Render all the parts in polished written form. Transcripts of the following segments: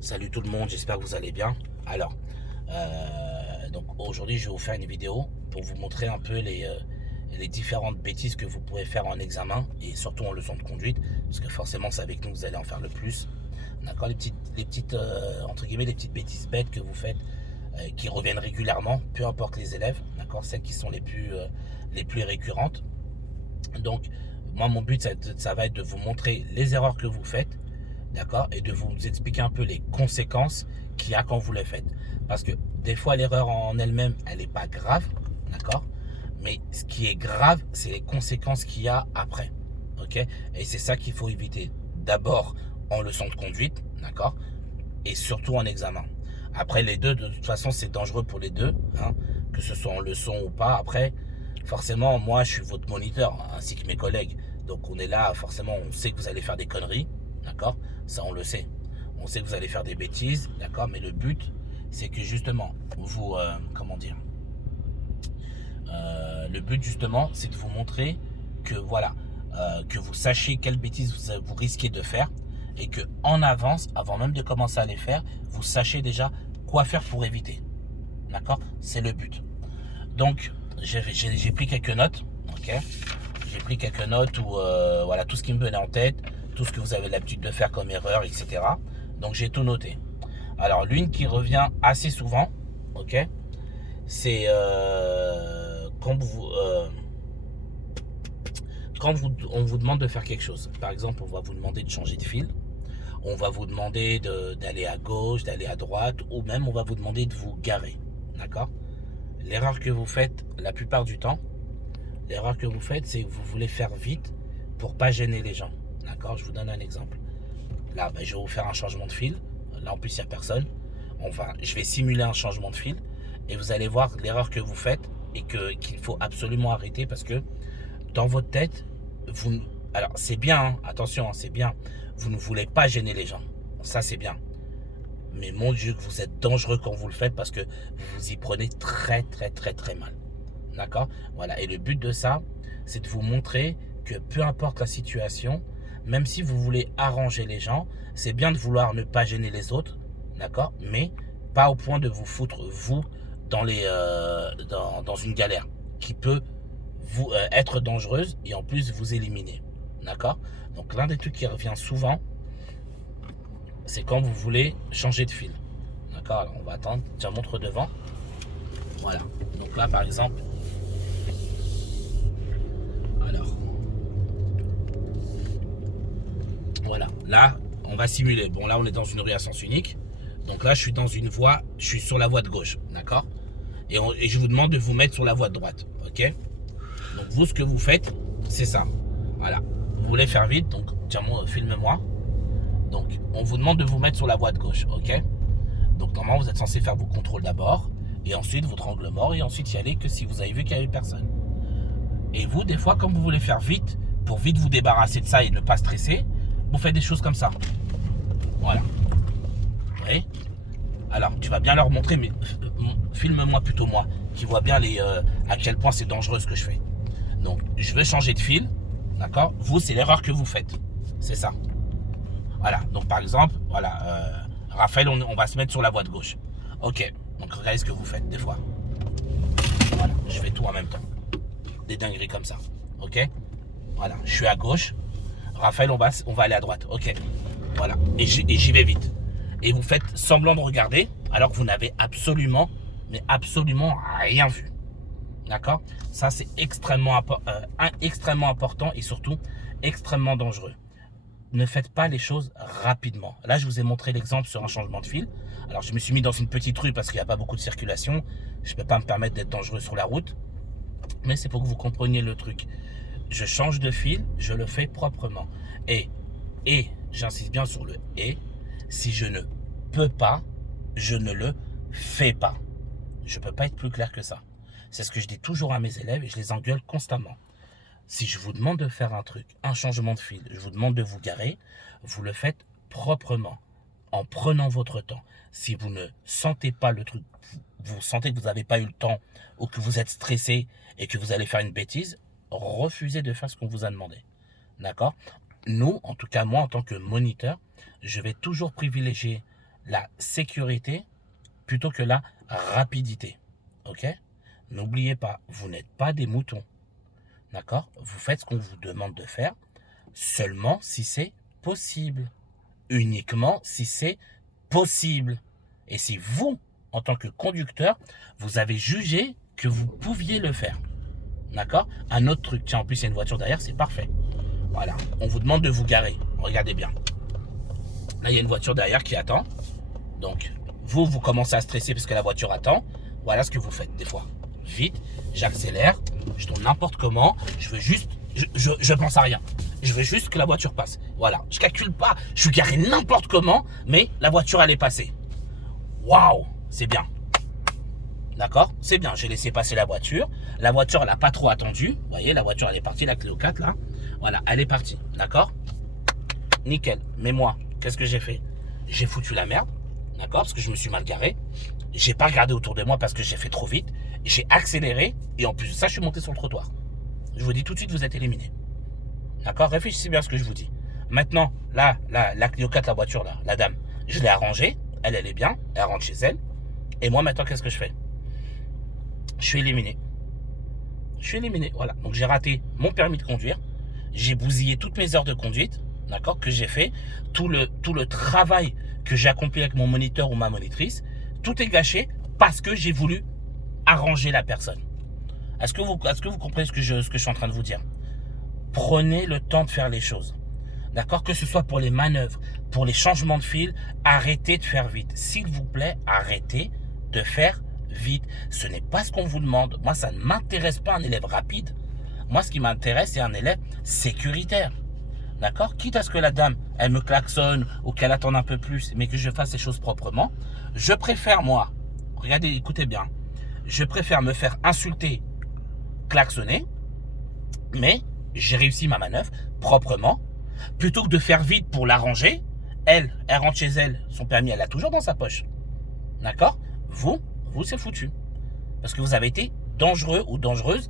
Salut tout le monde, j'espère que vous allez bien. Alors, donc aujourd'hui, je vais vous faire une vidéo pour vous montrer un peu les différentes bêtises que vous pouvez faire en examen et surtout en leçon de conduite, parce que forcément, c'est avec nous que vous allez en faire le plus. D'accord, les petites entre guillemets, les petites bêtises bêtes que vous faites, qui reviennent régulièrement, peu importe les élèves. D'accord, celles qui sont les plus récurrentes. Donc, moi, mon but, ça va être de vous montrer les erreurs que vous faites, d'accord, et de vous expliquer un peu les conséquences qu'il y a quand vous les faites. Parce que des fois, l'erreur en elle-même, elle n'est pas grave, d'accord, mais ce qui est grave, c'est les conséquences qu'il y a après, ok. Et c'est ça qu'il faut éviter. D'abord en leçon de conduite, d'accord, et surtout en examen. Après, les deux, de toute façon, c'est dangereux pour les deux, hein, que ce soit en leçon ou pas. Après, forcément, moi, je suis votre moniteur, ainsi que mes collègues. Donc, on est là, forcément, on sait que vous allez faire des conneries, d'accord. Ça, on le sait. On sait que vous allez faire des bêtises, d'accord. Mais le but, c'est que justement, vous, comment dire, le but, justement, c'est de vous montrer que, voilà, que vous sachiez quelles bêtises vous risquez de faire et que en avance, avant même de commencer à les faire, vous sachiez déjà quoi faire pour éviter. D'accord? C'est le but. Donc, j'ai pris quelques notes, ok? J'ai pris quelques notes où, voilà, tout ce qui me venait en tête, tout ce que vous avez l'habitude de faire comme erreur, etc. Donc, j'ai tout noté. Alors, l'une qui revient assez souvent, ok? C'est on vous demande de faire quelque chose. Par exemple, on va vous demander de changer de fil. On va vous demander d'aller à gauche, d'aller à droite, ou même on va vous demander de vous garer. D'accord? L'erreur que vous faites la plupart du temps, l'erreur que vous faites, c'est que vous voulez faire vite pour pas gêner les gens. D'accord? Je vous donne un exemple. Là, je vais vous faire un changement de fil. Là, en plus, il n'y a personne. Je vais simuler un changement de fil et vous allez voir l'erreur que vous faites et qu'il faut absolument arrêter parce que dans votre tête, vous, alors c'est bien, hein, attention, hein, c'est bien. Vous ne voulez pas gêner les gens. Ça, c'est bien. Mais mon Dieu, que vous êtes dangereux quand vous le faites parce que vous vous y prenez très, très, très, très mal. D'accord? Voilà. Et le but de ça, c'est de vous montrer que peu importe la situation, même si vous voulez arranger les gens, c'est bien de vouloir ne pas gêner les autres, d'accord? Mais pas au point de vous foutre, vous, dans une galère qui peut être dangereuse et en plus vous éliminer. D'accord? Donc l'un des trucs qui revient souvent, c'est quand vous voulez changer de fil. D'accord? Alors on va attendre. Tiens, montre devant. Voilà. Donc là, par exemple, alors, voilà. Là, on va simuler. Bon, là, on est dans une rue à sens unique. Donc là, je suis sur la voie de gauche. D'accord? Et je vous demande de vous mettre sur la voie de droite. Ok? Donc vous, ce que vous faites, c'est ça. Voilà. Vous voulez faire vite, donc tiens, filme-moi. Donc, on vous demande de vous mettre sur la voie de gauche, ok? Donc, normalement, vous êtes censé faire vos contrôles d'abord, et ensuite votre angle mort, et ensuite y aller que si vous avez vu qu'il n'y avait personne. Et vous, des fois, comme vous voulez faire vite, pour vite vous débarrasser de ça et ne pas stresser, vous faites des choses comme ça. Voilà. Vous voyez? Alors, tu vas bien leur montrer, mais filme-moi plutôt moi, qui vois bien à quel point c'est dangereux ce que je fais. Donc, je veux changer de fil, d'accord? Vous, c'est l'erreur que vous faites. C'est ça. Voilà, donc par exemple, voilà, Raphaël, on va se mettre sur la voie de gauche. Ok, donc regardez ce que vous faites des fois. Voilà, je fais tout en même temps. Des dingueries comme ça. Ok? Voilà, je suis à gauche. Raphaël, on va aller à droite. Ok, voilà, et j'y vais vite. Et vous faites semblant de regarder alors que vous n'avez absolument, mais absolument rien vu. D'accord? Ça, c'est extrêmement important et surtout extrêmement dangereux. Ne faites pas les choses rapidement. Là, je vous ai montré l'exemple sur un changement de fil. Alors, je me suis mis dans une petite rue parce qu'il n'y a pas beaucoup de circulation. Je ne peux pas me permettre d'être dangereux sur la route. Mais c'est pour que vous compreniez le truc. Je change de fil, je le fais proprement. Et j'insiste bien sur le et. Si je ne peux pas, je ne le fais pas. Je ne peux pas être plus clair que ça. C'est ce que je dis toujours à mes élèves et je les engueule constamment. Si je vous demande de faire un truc, un changement de fil, je vous demande de vous garer, vous le faites proprement, en prenant votre temps. Si vous ne sentez pas le truc, vous sentez que vous n'avez pas eu le temps ou que vous êtes stressé et que vous allez faire une bêtise, refusez de faire ce qu'on vous a demandé. D'accord? Nous, en tout cas moi en tant que moniteur, je vais toujours privilégier la sécurité plutôt que la rapidité. Ok? N'oubliez pas, vous n'êtes pas des moutons. D'accord? Vous faites ce qu'on vous demande de faire seulement si c'est possible. Uniquement si c'est possible. Et si vous, en tant que conducteur, vous avez jugé que vous pouviez le faire. D'accord? Un autre truc, tiens, en plus il y a une voiture derrière, c'est parfait. Voilà, on vous demande de vous garer. Regardez bien. Là, il y a une voiture derrière qui attend. Donc, vous commencez à stresser parce que la voiture attend. Voilà ce que vous faites des fois. Vite, j'accélère, je tourne n'importe comment. Je veux juste, je pense à rien. Je veux juste que la voiture passe. Voilà, je calcule pas. Je suis garé n'importe comment, mais la voiture, elle est passée. Waouh, c'est bien. D'accord? C'est bien, j'ai laissé passer la voiture. La voiture, elle n'a pas trop attendu. Vous voyez, la voiture, elle est partie, la Clio 4, là. Voilà, elle est partie. D'accord? Nickel. Mais moi, qu'est-ce que j'ai fait? J'ai foutu la merde. D'accord? Parce que je me suis mal garé. J'ai pas regardé autour de moi parce que j'ai fait trop vite. J'ai accéléré. Et en plus de ça, je suis monté sur le trottoir. Je vous dis tout de suite, vous êtes éliminé. D'accord? Réfléchissez bien à ce que je vous dis. Maintenant, là, la Clio 4, la voiture, là, la dame, je l'ai arrangée. Elle est bien. Elle rentre chez elle. Et moi, maintenant, qu'est-ce que je fais? Je suis éliminé. Je suis éliminé, voilà. Donc j'ai raté mon permis de conduire. J'ai bousillé toutes mes heures de conduite, d'accord, que j'ai fait. Tout le travail que j'ai accompli avec mon moniteur ou ma monitrice, tout est gâché parce que j'ai voulu arranger la personne. Est-ce que vous comprenez ce que je suis en train de vous dire? Prenez le temps de faire les choses. D'accord? Que ce soit pour les manœuvres, pour les changements de fil, arrêtez de faire vite. S'il vous plaît, arrêtez de faire vite. Ce n'est pas ce qu'on vous demande. Moi, ça ne m'intéresse pas un élève rapide. Moi, ce qui m'intéresse, c'est un élève sécuritaire. D'accord? Quitte à ce que la dame, elle me klaxonne ou qu'elle attende un peu plus, mais que je fasse les choses proprement, je préfère, moi, regardez, écoutez bien, je préfère me faire insulter, klaxonner, mais j'ai réussi ma manœuvre proprement, plutôt que de faire vite pour l'arranger. Elle rentre chez elle, son permis, elle l'a toujours dans sa poche. D'accord? Vous, c'est foutu. Parce que vous avez été dangereux ou dangereuse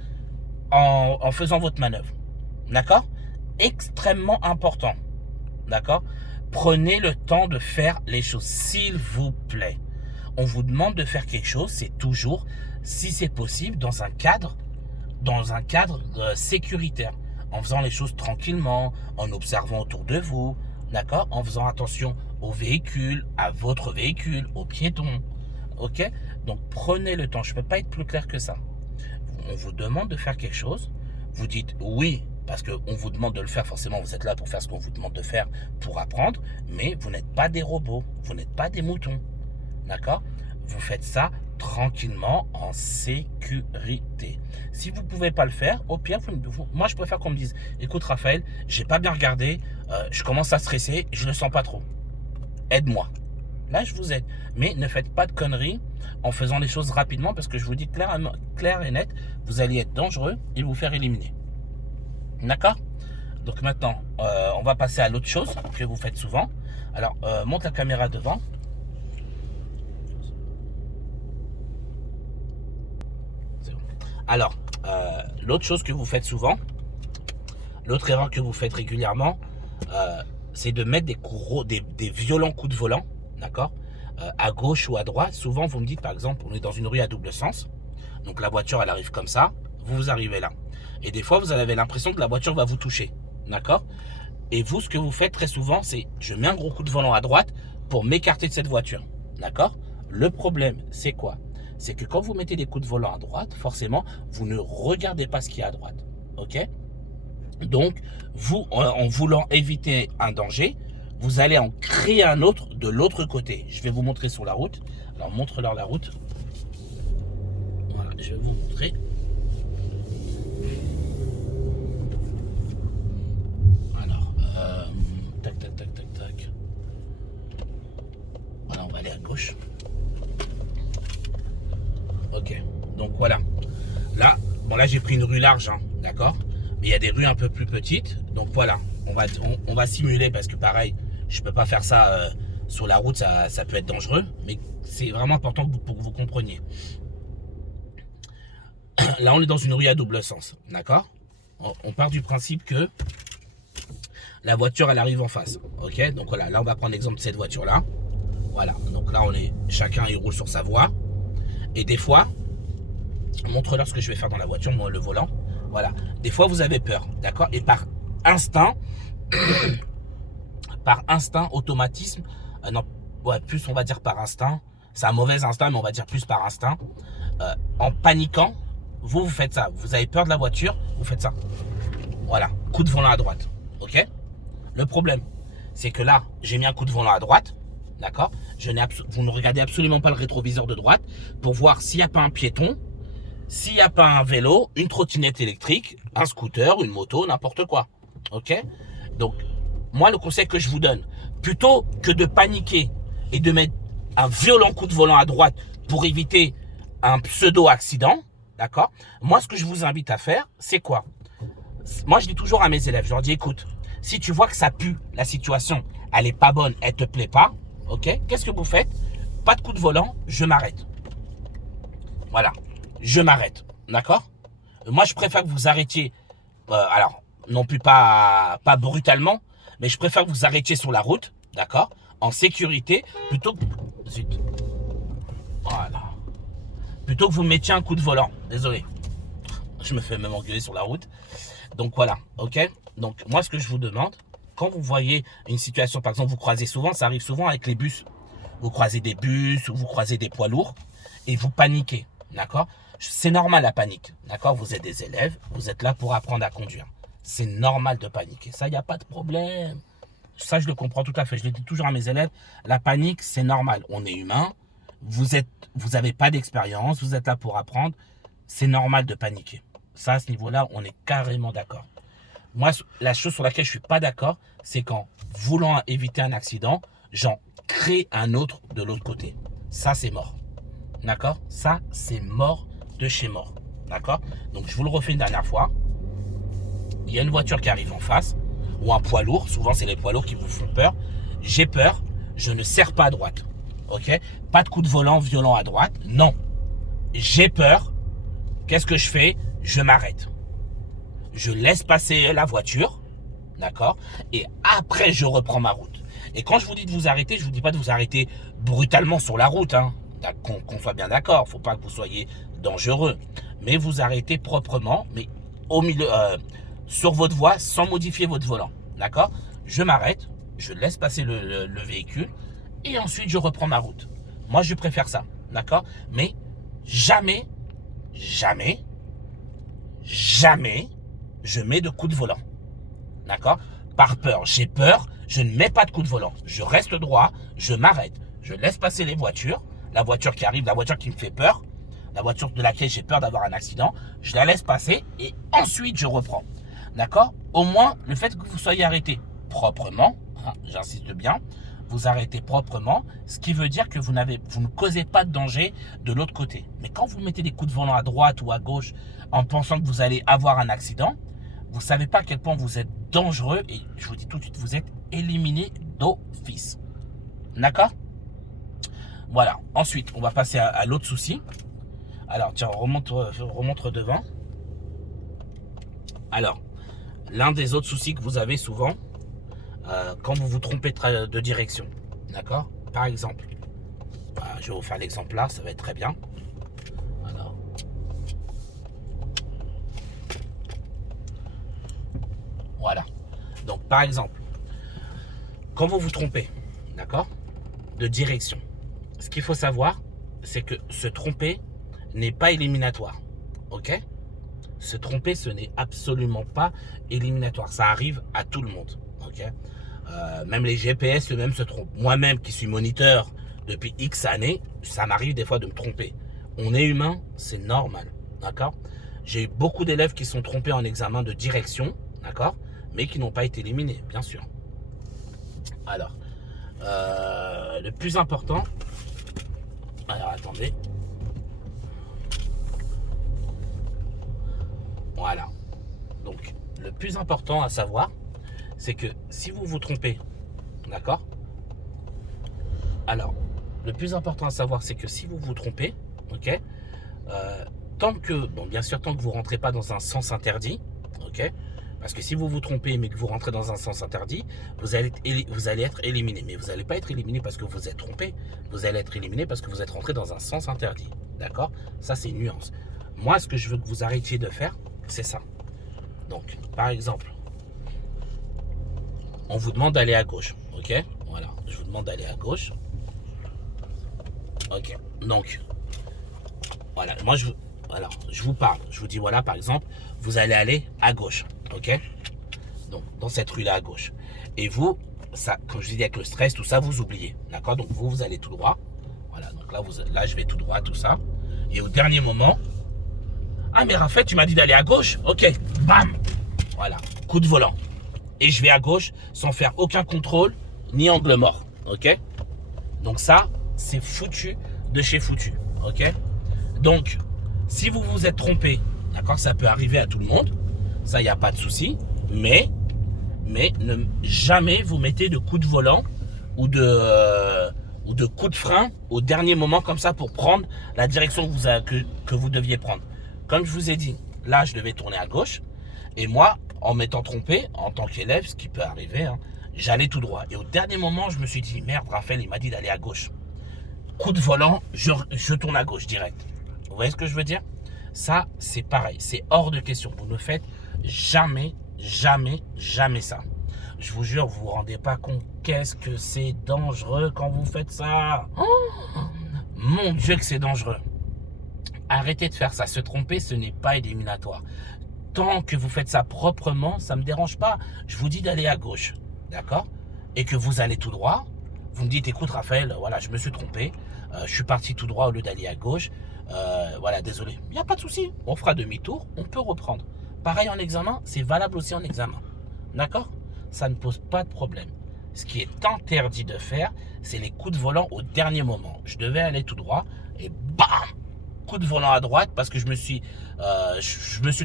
en faisant votre manœuvre. D'accord? Extrêmement important. D'accord? Prenez le temps de faire les choses, s'il vous plaît. On vous demande de faire quelque chose, c'est toujours, si c'est possible, dans un cadre sécuritaire. En faisant les choses tranquillement, en observant autour de vous, d'accord? En faisant attention aux véhicules, à votre véhicule, aux piétons. Ok? Donc prenez le temps, je ne peux pas être plus clair que ça. On vous demande de faire quelque chose, vous dites oui, parce qu'on vous demande de le faire, forcément vous êtes là pour faire ce qu'on vous demande de faire, pour apprendre, mais vous n'êtes pas des robots, vous n'êtes pas des moutons. D'accord? Vous faites ça tranquillement, en sécurité. Si vous ne pouvez pas le faire, au pire, moi je préfère qu'on me dise, écoute Raphaël, j'ai pas bien regardé, je commence à stresser, je le sens pas trop. Aide-moi. Là, je vous aide. Mais ne faites pas de conneries en faisant les choses rapidement parce que je vous dis clair et net, vous allez être dangereux et vous faire éliminer. D'accord? Donc maintenant, on va passer à l'autre chose que vous faites souvent. Alors, monte la caméra devant. C'est bon. Alors, l'autre chose que vous faites souvent, l'autre erreur que vous faites régulièrement, c'est de mettre des violents coups de volant. D'accord? À gauche ou à droite, souvent vous me dites par exemple, on est dans une rue à double sens, donc la voiture elle arrive comme ça, vous arrivez là. Et des fois vous avez l'impression que la voiture va vous toucher. D'accord? Et vous, ce que vous faites très souvent, c'est je mets un gros coup de volant à droite pour m'écarter de cette voiture. D'accord? Le problème, c'est quoi? C'est que quand vous mettez des coups de volant à droite, forcément, vous ne regardez pas ce qu'il y a à droite. Ok? Donc, vous, en voulant éviter un danger, vous allez en créer un autre de l'autre côté. Je vais vous montrer sur la route. Alors, montre-leur la route. Voilà, je vais vous montrer. Alors, tac. Voilà, on va aller à gauche. Ok, donc voilà. Là, là j'ai pris une rue large, hein, d'accord? Mais il y a des rues un peu plus petites. Donc voilà, on va simuler parce que pareil, je peux pas faire ça sur la route, ça peut être dangereux. Mais c'est vraiment important pour que vous compreniez. Là, on est dans une rue à double sens, d'accord? On part du principe que la voiture, elle arrive en face. Ok, donc voilà, là, on va prendre l'exemple de cette voiture-là. Voilà, donc là, chacun il roule sur sa voie. Et des fois, montre-leur ce que je vais faire dans la voiture, moi, le volant. Voilà, des fois, vous avez peur, d'accord? Et instinct, par instinct, automatisme, non, ouais, plus on va dire par instinct, c'est un mauvais instinct, mais on va dire plus par instinct, en paniquant, vous faites ça. Vous avez peur de la voiture, vous faites ça. Voilà, coup de volant à droite, ok? Le problème, c'est que là, j'ai mis un coup de volant à droite, d'accord? Vous ne regardez absolument pas le rétroviseur de droite pour voir s'il n'y a pas un piéton, s'il n'y a pas un vélo, une trottinette électrique, un scooter, une moto, n'importe quoi, ok? Donc, moi, le conseil que je vous donne, plutôt que de paniquer et de mettre un violent coup de volant à droite pour éviter un pseudo-accident, d'accord? Moi, ce que je vous invite à faire, c'est quoi? Moi, je dis toujours à mes élèves, je leur dis, écoute, si tu vois que ça pue, la situation, elle est pas bonne, elle te plaît pas, ok? Qu'est-ce que vous faites? Pas de coup de volant, je m'arrête. Voilà, je m'arrête, d'accord? Moi, je préfère que vous arrêtiez, alors, non plus pas brutalement, mais je préfère que vous arrêtiez sur la route, d'accord? En sécurité, plutôt que... Zut. Voilà. Plutôt que vous mettiez un coup de volant. Désolé. Je me fais même engueuler sur la route. Donc voilà, ok? Donc moi, ce que je vous demande, quand vous voyez une situation, par exemple, vous croisez souvent, ça arrive souvent avec les bus. Vous croisez des bus ou vous croisez des poids lourds et vous paniquez, d'accord? C'est normal la panique, d'accord? Vous êtes des élèves, vous êtes là pour apprendre à conduire. C'est normal de paniquer, ça, il n'y a pas de problème. Ça, je le comprends tout à fait. Je le dis toujours à mes élèves, la panique, c'est normal. On est humain, vous n'avez pas d'expérience, vous êtes là pour apprendre. C'est normal de paniquer. Ça, à ce niveau-là, on est carrément d'accord. Moi, la chose sur laquelle je ne suis pas d'accord, c'est qu'en voulant éviter un accident, j'en crée un autre de l'autre côté. Ça, c'est mort. D'accord? Ça, c'est mort de chez mort. D'accord? Donc, je vous le refais une dernière fois. Il y a une voiture qui arrive en face, ou un poids lourd. Souvent, c'est les poids lourds qui vous font peur. J'ai peur, je ne serre pas à droite. Ok? Pas de coup de volant violent à droite. Non. J'ai peur. Qu'est-ce que je fais? Je m'arrête. Je laisse passer la voiture. D'accord? Et après, je reprends ma route. Et quand je vous dis de vous arrêter, je ne vous dis pas de vous arrêter brutalement sur la route. Hein. Qu'on soit bien d'accord. Il ne faut pas que vous soyez dangereux. Mais vous arrêtez proprement, mais au milieu, sur votre voie, sans modifier votre volant. D'accord? Je m'arrête, je laisse passer le véhicule et ensuite je reprends ma route. Moi, je préfère ça. D'accord? Mais jamais, jamais, jamais je mets de coup de volant. D'accord? Par peur. J'ai peur, je ne mets pas de coup de volant. Je reste droit, je m'arrête. Je laisse passer les voitures. La voiture qui arrive, la voiture qui me fait peur, la voiture de laquelle j'ai peur d'avoir un accident, je la laisse passer et ensuite je reprends. D'accord? Au moins, le fait que vous soyez arrêté proprement, hein, j'insiste bien, vous arrêtez proprement, ce qui veut dire que vous ne causez pas de danger de l'autre côté. Mais quand vous mettez des coups de volant à droite ou à gauche en pensant que vous allez avoir un accident, vous ne savez pas à quel point vous êtes dangereux et je vous dis tout de suite, vous êtes éliminé d'office. D'accord? Voilà. Ensuite, on va passer à l'autre souci. Alors, tiens, remonte devant. Alors, l'un des autres soucis que vous avez souvent, quand vous vous trompez de direction. D'accord? Par exemple, je vais vous faire l'exemple là, ça va être très bien. Alors, voilà. Donc, par exemple, quand vous vous trompez, d'accord, de direction, ce qu'il faut savoir, c'est que se tromper n'est pas éliminatoire. Ok? Se tromper, ce n'est absolument pas éliminatoire. Ça arrive à tout le monde. Ok? Même les GPS eux-mêmes se trompent. Moi-même, qui suis moniteur depuis X années, ça m'arrive des fois de me tromper. On est humain, c'est normal. D'accord? J'ai eu beaucoup d'élèves qui sont trompés en examen de direction, d'accord, mais qui n'ont pas été éliminés, bien sûr. Alors, le plus important... Alors, attendez. Voilà. Donc, le plus important à savoir, c'est que si vous vous trompez, d'accord? Alors, le plus important à savoir, c'est que si vous vous trompez, ok, tant que, bon, bien sûr, tant que vous rentrez pas dans un sens interdit, ok, Parce que si vous vous trompez, mais que vous rentrez dans un sens interdit, vous allez être éliminé. Mais vous n'allez pas être éliminé parce que vous êtes trompé. Vous allez être éliminé parce que vous êtes rentré dans un sens interdit. D'accord? Ça, c'est une nuance. Moi, ce que je veux que vous arrêtiez de faire, c'est ça. Donc, par exemple, on vous demande d'aller à gauche. Ok? Voilà. Je vous demande d'aller à gauche. Ok. Donc, voilà. Moi, je vous parle. Je vous dis, voilà, par exemple, vous allez aller à gauche. Ok? Donc, dans cette rue-là à gauche. Et vous, ça, comme je vous dis, avec le stress, tout ça, vous oubliez. D'accord? Donc, vous allez tout droit. Voilà. Donc là, je vais tout droit, tout ça. Et au dernier moment, ah, mais Raphaël, tu m'as dit d'aller à gauche? Ok. Bam! Voilà. Coup de volant. Et je vais à gauche sans faire aucun contrôle ni angle mort. Ok? Donc ça, c'est foutu de chez foutu. Ok? Donc, si vous vous êtes trompé, d'accord, ça peut arriver à tout le monde. Ça, il n'y a pas de souci. Mais ne jamais vous mettez de coup de volant ou de coup de frein au dernier moment comme ça pour prendre la direction que vous deviez prendre. Comme je vous ai dit, là, je devais tourner à gauche. Et moi, en m'étant trompé, en tant qu'élève, ce qui peut arriver, hein, j'allais tout droit. Et au dernier moment, je me suis dit, merde, Raphaël, il m'a dit d'aller à gauche. Coup de volant, je tourne à gauche direct. Vous voyez ce que je veux dire? Ça, c'est pareil. C'est hors de question. Vous ne faites jamais, jamais, jamais ça. Je vous jure, vous vous rendez pas compte qu'est-ce que c'est dangereux quand vous faites ça. Oh, mon Dieu que c'est dangereux. Arrêtez de faire ça. Se tromper, ce n'est pas éliminatoire. Tant que vous faites ça proprement, ça ne me dérange pas. Je vous dis d'aller à gauche, d'accord? Et que vous allez tout droit. Vous me dites, écoute Raphaël, voilà, je me suis trompé. Je suis parti tout droit au lieu d'aller à gauche. Voilà, désolé. Il n'y a pas de souci. On fera demi-tour, on peut reprendre. Pareil en examen, c'est valable aussi en examen. D'accord? Ça ne pose pas de problème. Ce qui est interdit de faire, c'est les coups de volant au dernier moment. Je devais aller tout droit et bam! Coup de volant à droite parce que je me suis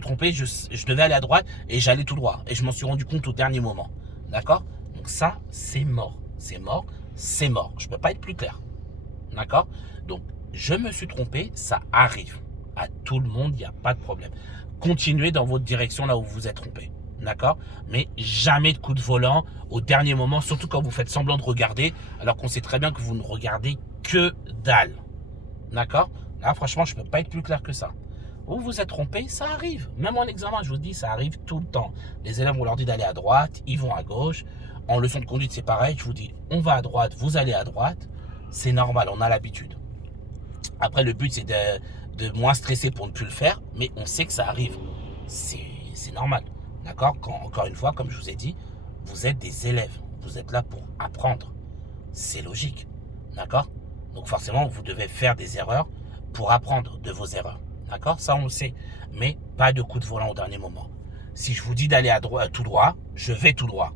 trompé, je devais aller à droite et j'allais tout droit. Et je m'en suis rendu compte au dernier moment. D'accord? Donc ça, c'est mort. C'est mort, c'est mort. Je ne peux pas être plus clair. D'accord? Donc, je me suis trompé, ça arrive. À tout le monde, il n'y a pas de problème. Continuez dans votre direction là où vous vous êtes trompé. D'accord? Mais jamais de coup de volant au dernier moment, surtout quand vous faites semblant de regarder, alors qu'on sait très bien que vous ne regardez que dalle. D'accord? Là, franchement, je ne peux pas être plus clair que ça. Vous vous êtes trompé, ça arrive. Même en examen, je vous dis, ça arrive tout le temps. Les élèves, on leur dit d'aller à droite, ils vont à gauche. En leçon de conduite, c'est pareil. Je vous dis, on va à droite, vous allez à droite. C'est normal, on a l'habitude. Après, le but, c'est de moins stresser pour ne plus le faire, mais on sait que ça arrive. C'est normal. D'accord? Encore une fois, comme je vous ai dit, vous êtes des élèves. Vous êtes là pour apprendre. C'est logique. D'accord? Donc forcément, vous devez faire des erreurs pour apprendre de vos erreurs. D'accord? Ça, on le sait. Mais pas de coup de volant au dernier moment. Si je vous dis d'aller tout droit, je vais tout droit.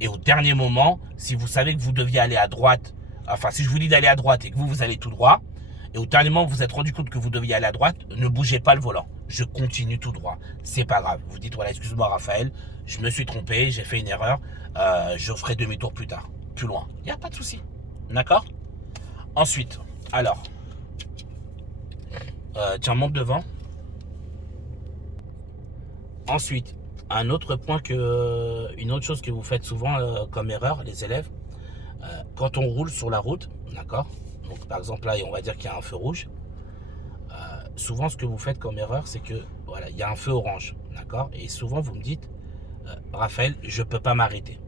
Et au dernier moment, si vous savez que vous deviez aller à droite, enfin, si je vous dis d'aller à droite et que vous allez tout droit, et au dernier moment, vous vous êtes rendu compte que vous deviez aller à droite, ne bougez pas le volant. Je continue tout droit. C'est pas grave. Vous dites, voilà, excuse-moi Raphaël, je me suis trompé, j'ai fait une erreur, je ferai demi-tour plus tard, plus loin. Il n'y a pas de souci. D'accord? Ensuite, alors, tiens, monte devant. Ensuite, une autre chose que vous faites souvent comme erreur, les élèves, quand on roule sur la route, d'accord? Donc par exemple là, on va dire qu'il y a un feu rouge. Souvent, ce que vous faites comme erreur, c'est que voilà, il y a un feu orange, d'accord? Et souvent, vous me dites, Raphaël, je peux pas m'arrêter.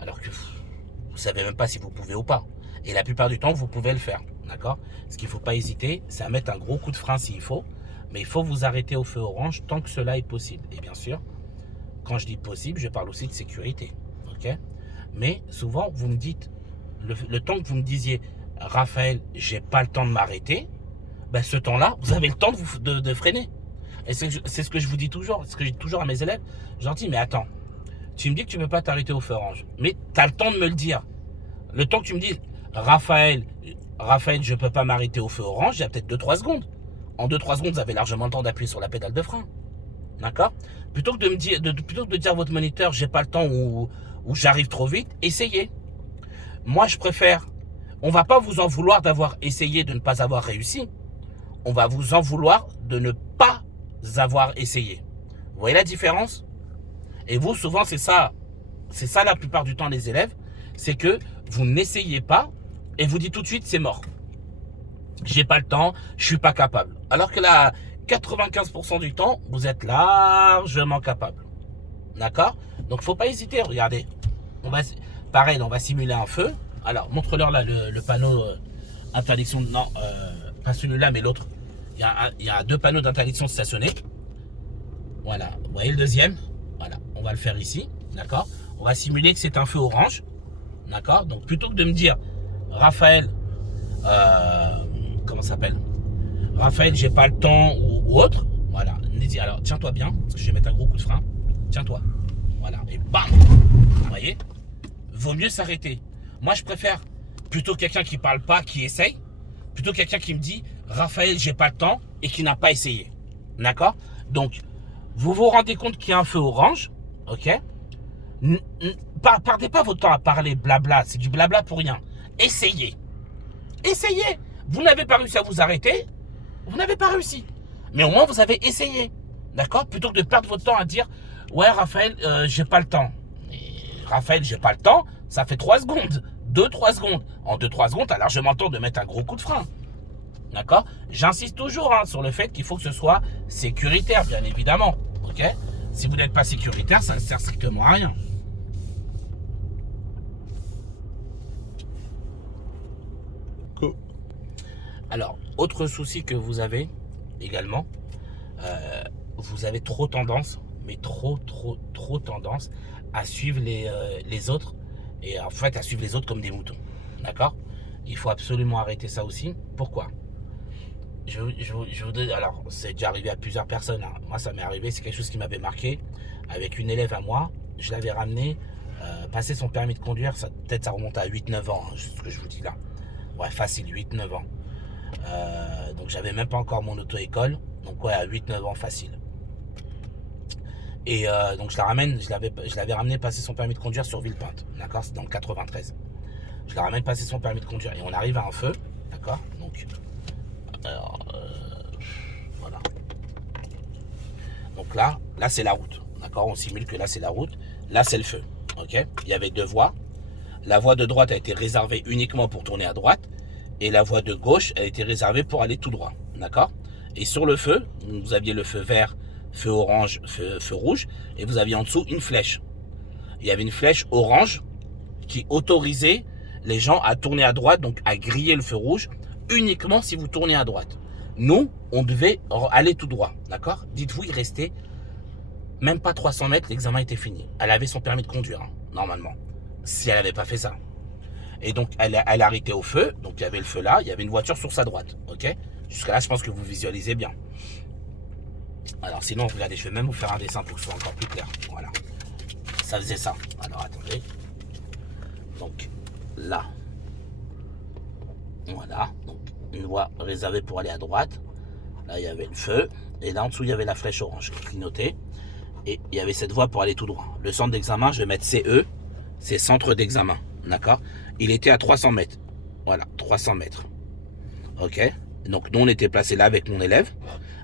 Alors que vous savez même pas si vous pouvez ou pas. Et la plupart du temps, vous pouvez le faire, d'accord? Ce qu'il faut pas hésiter, c'est à mettre un gros coup de frein s'il faut. Mais il faut vous arrêter au feu orange tant que cela est possible. Et bien sûr, quand je dis possible, je parle aussi de sécurité. Ok? Mais souvent, vous me dites, le temps que vous me disiez, Raphaël, j'ai pas le temps de m'arrêter, ben ce temps-là, vous avez le temps de freiner. Et c'est ce que je vous dis toujours, ce que je dis toujours à mes élèves. Je leur dis, mais attends, tu me dis que tu ne peux pas t'arrêter au feu orange, mais tu as le temps de me le dire. Le temps que tu me dis, Raphaël, je ne peux pas m'arrêter au feu orange, il y a peut-être 2-3 secondes. En 2-3 secondes, vous avez largement le temps d'appuyer sur la pédale de frein. D'accord? Plutôt que de dire à votre moniteur, j'ai pas le temps ou j'arrive trop vite, essayez. Moi, je préfère. On va pas vous en vouloir d'avoir essayé de ne pas avoir réussi. On va vous en vouloir de ne pas avoir essayé. Vous voyez la différence? Et vous, souvent, c'est ça la plupart du temps, les élèves, c'est que vous n'essayez pas et vous dites tout de suite, c'est mort. J'ai pas le temps, je suis pas capable. Alors que là, 95% du temps, vous êtes largement capable. D'accord? Donc, faut pas hésiter, regardez. Pareil, on va simuler un feu. Alors, montre-leur là le panneau interdiction. Non, pas celui-là, mais l'autre. Il y a 2 panneaux d'interdiction de stationner. Voilà, vous voyez le deuxième? Voilà, on va le faire ici. D'accord? On va simuler que c'est un feu orange. D'accord? Donc, plutôt que de me dire, Raphaël, comment ça s'appelle? Raphaël, j'ai pas le temps ou autre. Voilà. Alors, tiens-toi bien, parce que je vais mettre un gros coup de frein. Tiens-toi. Voilà. Et bam! Vous voyez? Vaut mieux s'arrêter. Moi, je préfère plutôt quelqu'un qui parle pas, qui essaye, plutôt quelqu'un qui me dit, Raphaël, j'ai pas le temps, et qui n'a pas essayé. D'accord? Donc, vous vous rendez compte qu'il y a un feu orange. Ok? Perdez pas votre temps à parler blabla. C'est du blabla pour rien. Essayez. Essayez. Vous n'avez pas réussi à vous arrêter. Vous n'avez pas réussi. Mais au moins, vous avez essayé. D'accord? Plutôt que de perdre votre temps à dire, ouais, Raphaël, j'ai pas le temps. Et Raphaël, j'ai pas le temps, ça fait 3 secondes. 2-3 secondes. En 2-3 secondes, t'as largement le temps de mettre un gros coup de frein. D'accord? J'insiste toujours sur le fait qu'il faut que ce soit sécuritaire, bien évidemment. Ok? Si vous n'êtes pas sécuritaire, ça ne sert strictement à rien. Cool. Alors, autre souci que vous avez également, vous avez trop tendance, mais trop tendance à suivre les autres et en fait à suivre les autres comme des moutons. D'accord? Il faut absolument arrêter ça aussi. Pourquoi? Alors, c'est déjà arrivé à plusieurs personnes. Hein. Moi, ça m'est arrivé, c'est quelque chose qui m'avait marqué. Avec une élève à moi, je l'avais ramenée, passer son permis de conduire, peut-être ça remonte à 8-9 ans, hein, ce que je vous dis là. Ouais, facile, 8-9 ans. Donc, j'avais même pas encore mon auto-école. Donc, ouais, à 8-9 ans, facile. Et donc, je l'avais ramené passer son permis de conduire sur Villepinte. D'accord? C'est dans le 93. Je la ramène passer son permis de conduire. Et on arrive à un feu. D'accord? Donc, voilà. Donc là c'est la route. D'accord? On simule que là c'est la route. Là c'est le feu. Ok? Il y avait 2 voies. La voie de droite a été réservée uniquement pour tourner à droite. Et la voie de gauche a été réservée pour aller tout droit. D'accord? Et sur le feu, vous aviez le feu vert, feu orange, feu rouge. Et vous aviez en dessous une flèche. Il y avait une flèche orange qui autorisait les gens à tourner à droite, donc à griller le feu rouge, uniquement si vous tournez à droite. Nous, on devait aller tout droit, d'accord? Dites-vous, il restait même pas 300 mètres, l'examen était fini. Elle avait son permis de conduire, hein, normalement, si elle n'avait pas fait ça. Et donc, elle arrêtait au feu, donc il y avait le feu là, il y avait une voiture sur sa droite, ok? Jusqu'à là, je pense que vous visualisez bien. Alors, sinon, regardez, je vais même vous faire un dessin pour que ce soit encore plus clair. Voilà. Ça faisait ça. Alors, attendez. Donc, là. Voilà. Donc, une voie réservée pour aller à droite. Là, il y avait le feu. Et là, en dessous, il y avait la flèche orange qui clignotait. Et il y avait cette voie pour aller tout droit. Le centre d'examen, je vais mettre CE. C'est centre d'examen. D'accord? Il était à 300 mètres. Voilà, 300 mètres. Ok? Donc, nous, on était placés là avec mon élève.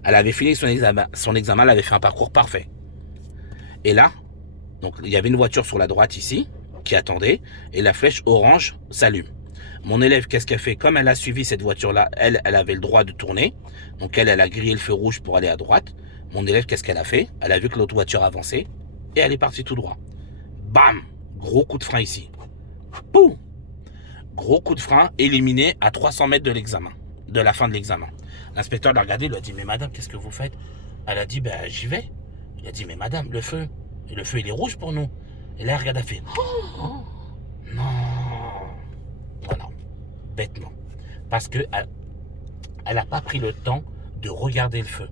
Elle avait fini son examen, elle avait fait un parcours parfait. Et là, donc il y avait une voiture sur la droite ici, qui attendait, et la flèche orange s'allume. Mon élève, qu'est-ce qu'elle fait? Comme elle a suivi cette voiture-là, elle avait le droit de tourner. Donc elle a grillé le feu rouge pour aller à droite. Mon élève, qu'est-ce qu'elle a fait? Elle a vu que l'autre voiture avançait, et elle est partie tout droit. Bam! Gros coup de frein ici. Boum! Gros coup de frein, éliminé à 300 mètres de l'examen, de la fin de l'examen. L'inspecteur l'a regardé, il lui a dit, mais madame, qu'est-ce que vous faites? Elle a dit, ben j'y vais. Il a dit, mais madame, le feu il est rouge pour nous. Et là, elle regarde, elle fait, oh, non. Voilà, bêtement. Parce que elle n'a pas pris le temps de regarder le feu.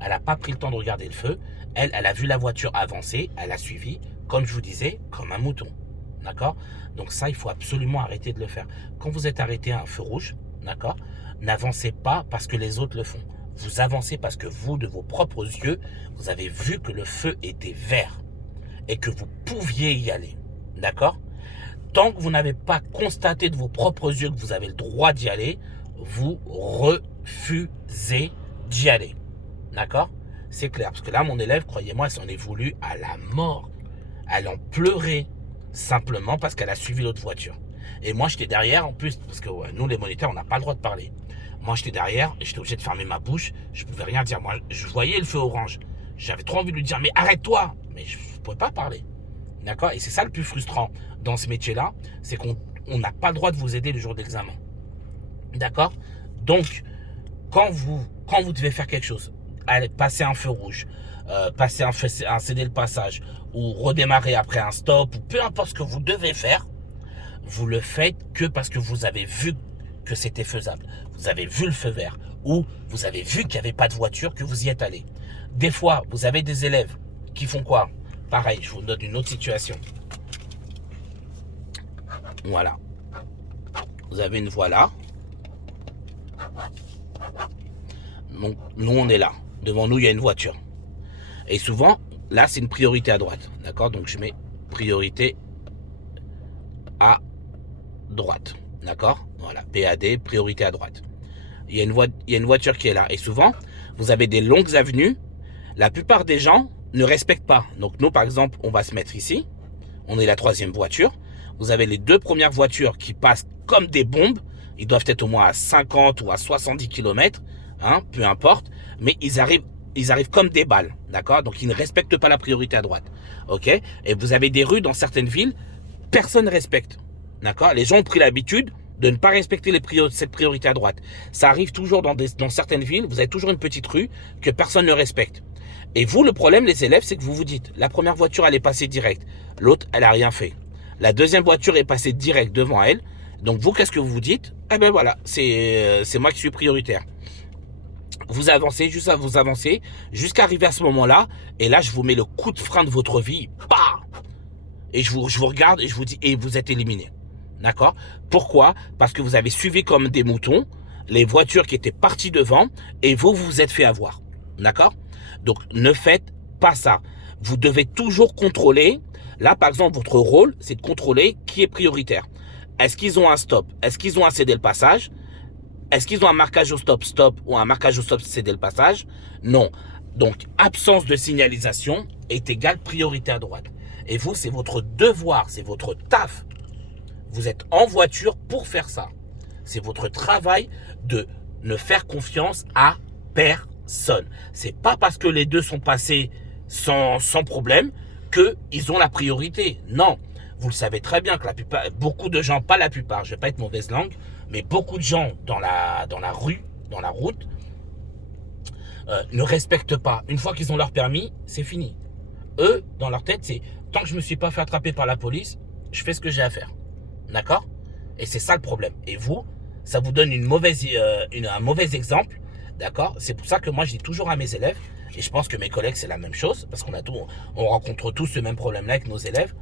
Elle n'a pas pris le temps de regarder le feu. Elle a vu la voiture avancer, elle a suivi, comme je vous disais, comme un mouton. D'accord? Donc ça, il faut absolument arrêter de le faire. Quand vous êtes arrêté à un feu rouge, d'accord, n'avancez pas parce que les autres le font. Vous avancez parce que vous, de vos propres yeux, vous avez vu que le feu était vert et que vous pouviez y aller. D'accord? Tant que vous n'avez pas constaté de vos propres yeux que vous avez le droit d'y aller, vous refusez d'y aller. D'accord? C'est clair. Parce que là, mon élève, croyez-moi, s'en est voulu à la mort. Elle en pleurait simplement parce qu'elle a suivi l'autre voiture. Et moi, j'étais derrière en plus, parce que ouais, nous, les moniteurs, on n'a pas le droit de parler. Moi, j'étais derrière et j'étais obligé de fermer ma bouche. Je ne pouvais rien dire. Moi, je voyais le feu orange. J'avais trop envie de lui dire, mais arrête-toi. Mais je ne pouvais pas parler. D'accord? Et c'est ça le plus frustrant dans ce métier-là, c'est qu'on n'a pas le droit de vous aider le jour d'examen. D'accord? Donc, quand vous devez faire quelque chose, allez, passer un feu rouge, céder le passage, ou redémarrer après un stop, ou peu importe ce que vous devez faire, vous le faites que parce que vous avez vu que c'était faisable. Vous avez vu le feu vert, ou vous avez vu qu'il n'y avait pas de voiture, que vous y êtes allé. Des fois, vous avez des élèves qui font quoi? Pareil, je vous donne une autre situation. Voilà. Vous avez une voie là. Donc, nous, on est là. Devant nous, il y a une voiture. Et souvent, là, c'est une priorité à droite. D'accord? Donc, je mets priorité à droite. D'accord? Voilà. PAD, priorité à droite. Il y a une voiture qui est là. Et souvent, vous avez des longues avenues. La plupart des gens ne respectent pas. Donc, nous, par exemple, on va se mettre ici. On est la troisième voiture. Vous avez les deux premières voitures qui passent comme des bombes. Ils doivent être au moins à 50 ou à 70 km. Hein, peu importe. Mais ils arrivent comme des balles. D'accord? Donc, ils ne respectent pas la priorité à droite. OK? Et vous avez des rues dans certaines villes, personne ne respecte. D'accord? Les gens ont pris l'habitude de ne pas respecter cette priorité à droite. Ça arrive toujours dans certaines villes. Vous avez toujours une petite rue que personne ne respecte. Et vous, le problème, les élèves, c'est que vous vous dites, la première voiture, elle est passée direct. L'autre, elle n'a rien fait. La deuxième voiture est passée direct devant elle. Donc, vous, qu'est-ce que vous vous dites? Eh ben voilà, c'est moi qui suis prioritaire. Vous avancez, jusqu'à arriver à ce moment-là. Et là, je vous mets le coup de frein de votre vie. Bah! Et je vous regarde et je vous dis, et vous êtes éliminé. D'accord? Pourquoi? Parce que vous avez suivi comme des moutons les voitures qui étaient parties devant et vous vous êtes fait avoir. D'accord? Donc, ne faites pas ça. Vous devez toujours contrôler. Là, par exemple, votre rôle, c'est de contrôler qui est prioritaire. Est-ce qu'ils ont un stop? Est-ce qu'ils ont un céder le passage? Est-ce qu'ils ont un marquage au stop, stop ou un marquage au stop, céder le passage? Non. Donc, absence de signalisation est égale priorité à droite. Et vous, c'est votre devoir, c'est votre taf. Vous êtes en voiture pour faire ça. C'est votre travail de ne faire confiance à personne. C'est pas parce que les deux sont passés sans problème qu'ils ont la priorité. Non. Vous le savez très bien que beaucoup de gens, pas la plupart, je vais pas être mauvaise langue, mais beaucoup de gens dans la rue, dans la route, ne respectent pas. Une fois qu'ils ont leur permis, c'est fini. Eux, dans leur tête, c'est tant que je me suis pas fait attraper par la police, je fais ce que j'ai à faire. D'accord? Et c'est ça le problème. Et vous, ça vous donne un mauvais exemple. D'accord? C'est pour ça que moi, je dis toujours à mes élèves, et je pense que mes collègues, c'est la même chose, parce on rencontre tous ce même problème-là avec nos élèves.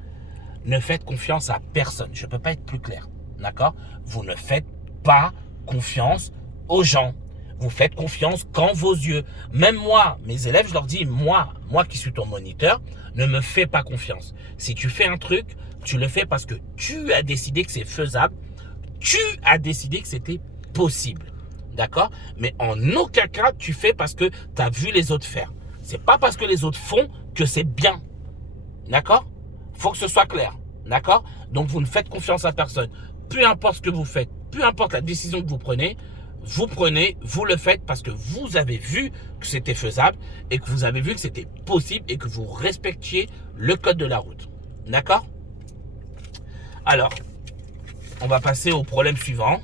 Ne faites confiance à personne. Je ne peux pas être plus clair. D'accord? Vous ne faites pas confiance aux gens. Vous faites confiance qu'en vos yeux. Même moi, mes élèves, je leur dis, moi qui suis ton moniteur, ne me fais pas confiance. Si tu fais un truc, tu le fais parce que tu as décidé que c'est faisable. Tu as décidé que c'était possible. D'accord? Mais en aucun cas, tu fais parce que tu as vu les autres faire. C'est pas parce que les autres font que c'est bien. D'accord? Faut que ce soit clair. D'accord? Donc, vous ne faites confiance à personne. Peu importe ce que vous faites, peu importe la décision que vous prenez, vous le faites parce que vous avez vu que c'était faisable et que vous avez vu que c'était possible et que vous respectiez le code de la route. D'accord? Alors, on va passer au problème suivant.